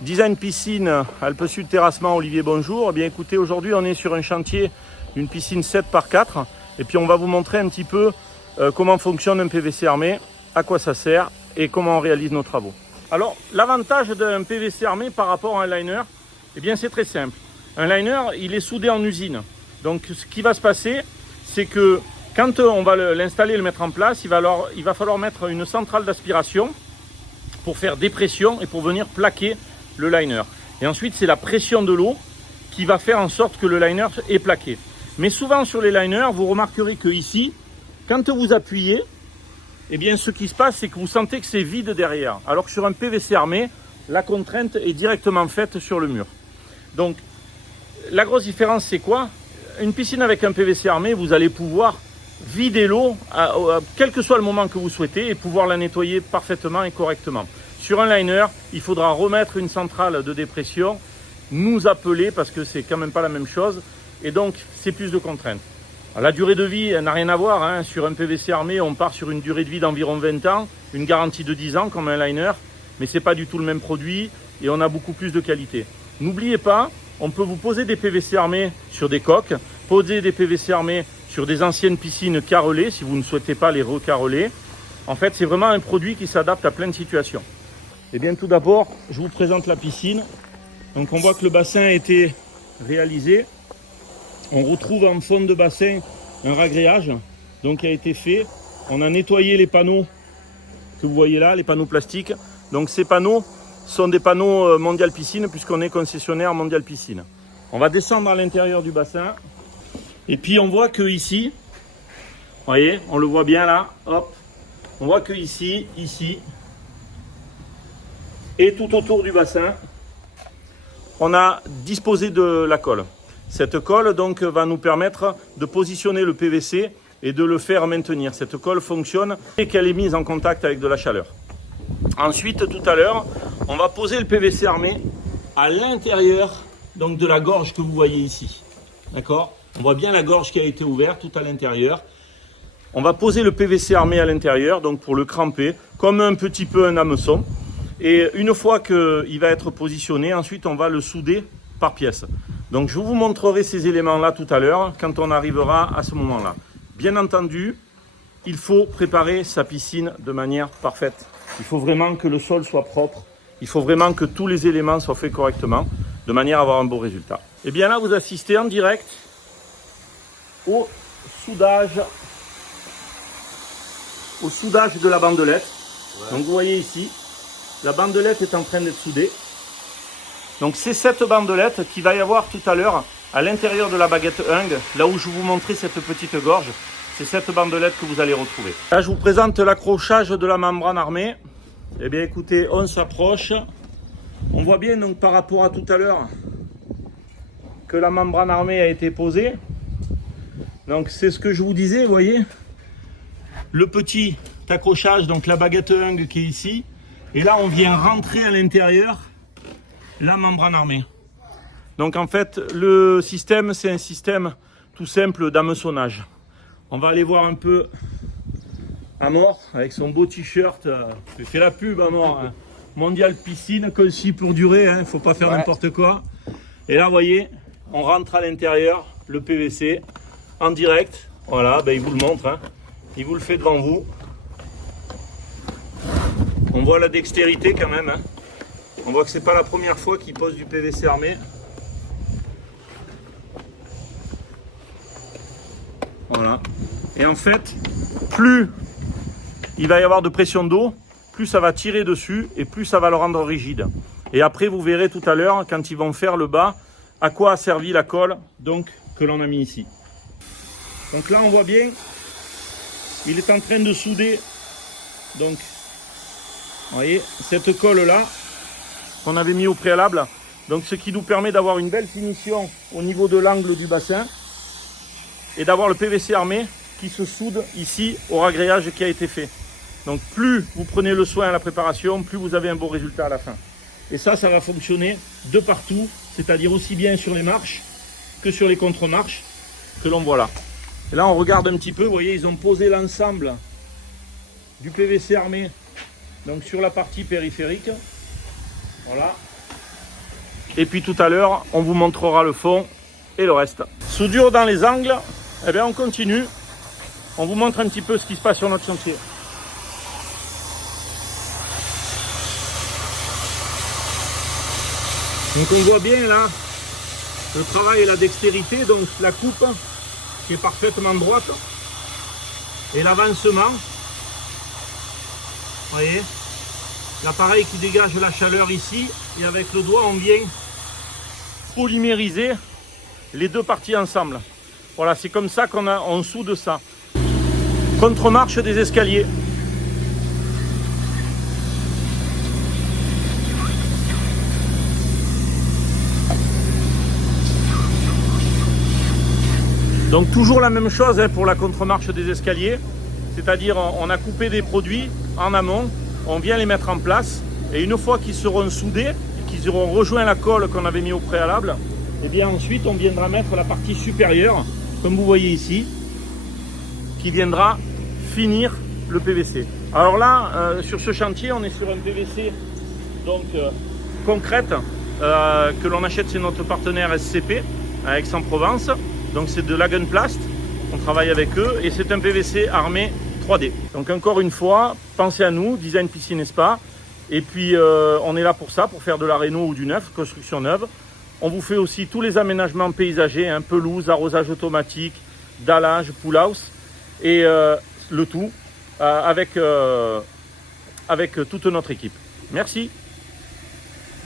Design piscine, Alpes Sud Terrassement, Olivier, bonjour. Eh bien écoutez, aujourd'hui on est sur un chantier d'une piscine 7x4 et puis on va vous montrer un petit peu comment fonctionne un PVC armé, à quoi ça sert et comment on réalise nos travaux. Alors l'avantage d'un PVC armé par rapport à un liner, eh bien c'est très simple. Un liner, il est soudé en usine. Donc ce qui va se passer, c'est que quand on va l'installer et le mettre en place, il va falloir mettre une centrale d'aspiration pour faire des pressions et pour venir plaquer le liner. Et ensuite, c'est la pression de l'eau qui va faire en sorte que le liner est plaqué. Mais souvent sur les liners, vous remarquerez que ici, quand vous appuyez, eh bien, ce qui se passe, c'est que vous sentez que c'est vide derrière. Alors que sur un PVC armé, la contrainte est directement faite sur le mur. Donc, la grosse différence, c'est quoi? Une piscine avec un PVC armé, vous allez pouvoir vider l'eau quel que soit le moment que vous souhaitez et pouvoir la nettoyer parfaitement et correctement. Sur un liner, il faudra remettre une centrale de dépression, nous appeler parce que c'est quand même pas la même chose et donc c'est plus de contraintes. Alors, la durée de vie n'a rien à voir, hein. Sur un PVC armé, on part sur une durée de vie d'environ 20 ans, une garantie de 10 ans comme un liner, mais c'est pas du tout le même produit et on a beaucoup plus de qualité. N'oubliez pas, on peut vous poser des PVC armés sur des coques, poser des PVC armés sur des anciennes piscines carrelées si vous ne souhaitez pas les recarreler. En fait, c'est vraiment un produit qui s'adapte à plein de situations. Et bien tout d'abord, je vous présente la piscine. Donc on voit que le bassin a été réalisé. On retrouve en fond de bassin un ragréage donc, qui a été fait. On a nettoyé les panneaux que vous voyez là, les panneaux plastiques. Donc ces panneaux sont des panneaux Mondial Piscine puisqu'on est concessionnaire Mondial Piscine. On va descendre à l'intérieur du bassin. Et puis on voit que ici, vous voyez, on le voit bien là, hop. On voit que ici, et tout autour du bassin, on a disposé de la colle. Cette colle donc va nous permettre de positionner le PVC et de le faire maintenir. Cette colle fonctionne dès qu'elle est mise en contact avec de la chaleur. Ensuite, tout à l'heure, on va poser le PVC armé à l'intérieur donc de la gorge que vous voyez ici. D'accord ? On voit bien la gorge qui a été ouverte tout à l'intérieur. On va poser le PVC armé à l'intérieur donc pour le cramper comme un petit peu un hameçon. Et une fois qu'il va être positionné, ensuite on va le souder par pièce. Donc je vous montrerai ces éléments-là tout à l'heure quand on arrivera à ce moment-là. Bien entendu, il faut préparer sa piscine de manière parfaite. Il faut vraiment que le sol soit propre. Il faut vraiment que tous les éléments soient faits correctement de manière à avoir un beau résultat. Et bien là, vous assistez en direct au soudage de la bandelette. Ouais. Donc vous voyez ici, la bandelette est en train d'être soudée. Donc c'est cette bandelette qu'il va y avoir tout à l'heure à l'intérieur de la baguette Hung, là où je vous montrais cette petite gorge. C'est cette bandelette que vous allez retrouver. Là je vous présente l'accrochage de la membrane armée. Eh bien écoutez, on s'approche. On voit bien donc par rapport à tout à l'heure que la membrane armée a été posée. Donc c'est ce que je vous disais, vous voyez. Le petit accrochage, donc la baguette Hung qui est ici. Et là, on vient rentrer à l'intérieur la membrane armée. Donc en fait, le système, c'est un système tout simple d'hameçonnage. On va aller voir un peu Amor avec son beau t-shirt. Il fait la pub Amor, hein. Mondial Piscine, conçu pour durer, il ne faut pas faire n'importe quoi. Et là, vous voyez, on rentre à l'intérieur le PVC en direct. Voilà, ben, il vous le montre, hein. Il vous le fait devant vous. On voit la dextérité quand même, hein. On voit que c'est pas la première fois qu'il pose du PVC armé. Voilà. Et en fait, plus il va y avoir de pression d'eau, plus ça va tirer dessus et plus ça va le rendre rigide. Et après, vous verrez tout à l'heure, quand ils vont faire le bas, à quoi a servi la colle donc, que l'on a mis ici. Donc là, on voit bien, il est en train de souder donc, vous voyez, cette colle-là qu'on avait mis au préalable, donc ce qui nous permet d'avoir une belle finition au niveau de l'angle du bassin et d'avoir le PVC armé qui se soude ici au ragréage qui a été fait. Donc plus vous prenez le soin à la préparation, plus vous avez un beau résultat à la fin. Et ça va fonctionner de partout, c'est-à-dire aussi bien sur les marches que sur les contre-marches que l'on voit là. Et là on regarde un petit peu, vous voyez, ils ont posé l'ensemble du PVC armé donc sur la partie périphérique. Voilà. Et puis tout à l'heure, on vous montrera le fond et le reste. Soudure dans les angles, eh bien on continue. On vous montre un petit peu ce qui se passe sur notre chantier. Donc on voit bien là le travail et la dextérité, donc la coupe qui est parfaitement droite et l'avancement. Vous voyez, l'appareil qui dégage la chaleur ici et avec le doigt on vient polymériser les deux parties ensemble. Voilà, c'est comme ça qu'on soude ça. Contre-marche des escaliers. Donc toujours la même chose pour la contre-marche des escaliers, c'est-à-dire on a coupé des produits en amont, on vient les mettre en place et une fois qu'ils seront soudés et qu'ils auront rejoint la colle qu'on avait mis au préalable, et bien ensuite on viendra mettre la partie supérieure, comme vous voyez ici, qui viendra finir le PVC. Alors là, sur ce chantier, on est sur un PVC donc concrète que l'on achète chez notre partenaire SCP à Aix-en-Provence. Donc c'est de l'Hagenplast, on travaille avec eux et c'est un PVC armé 3D. Donc encore une fois, pensez à nous, Design Piscine et Spa. Et puis on est là pour ça, pour faire de la réno ou du neuf, construction neuve. On vous fait aussi tous les aménagements paysagers, pelouse, arrosage automatique, dallage, pool house et le tout avec toute notre équipe. Merci.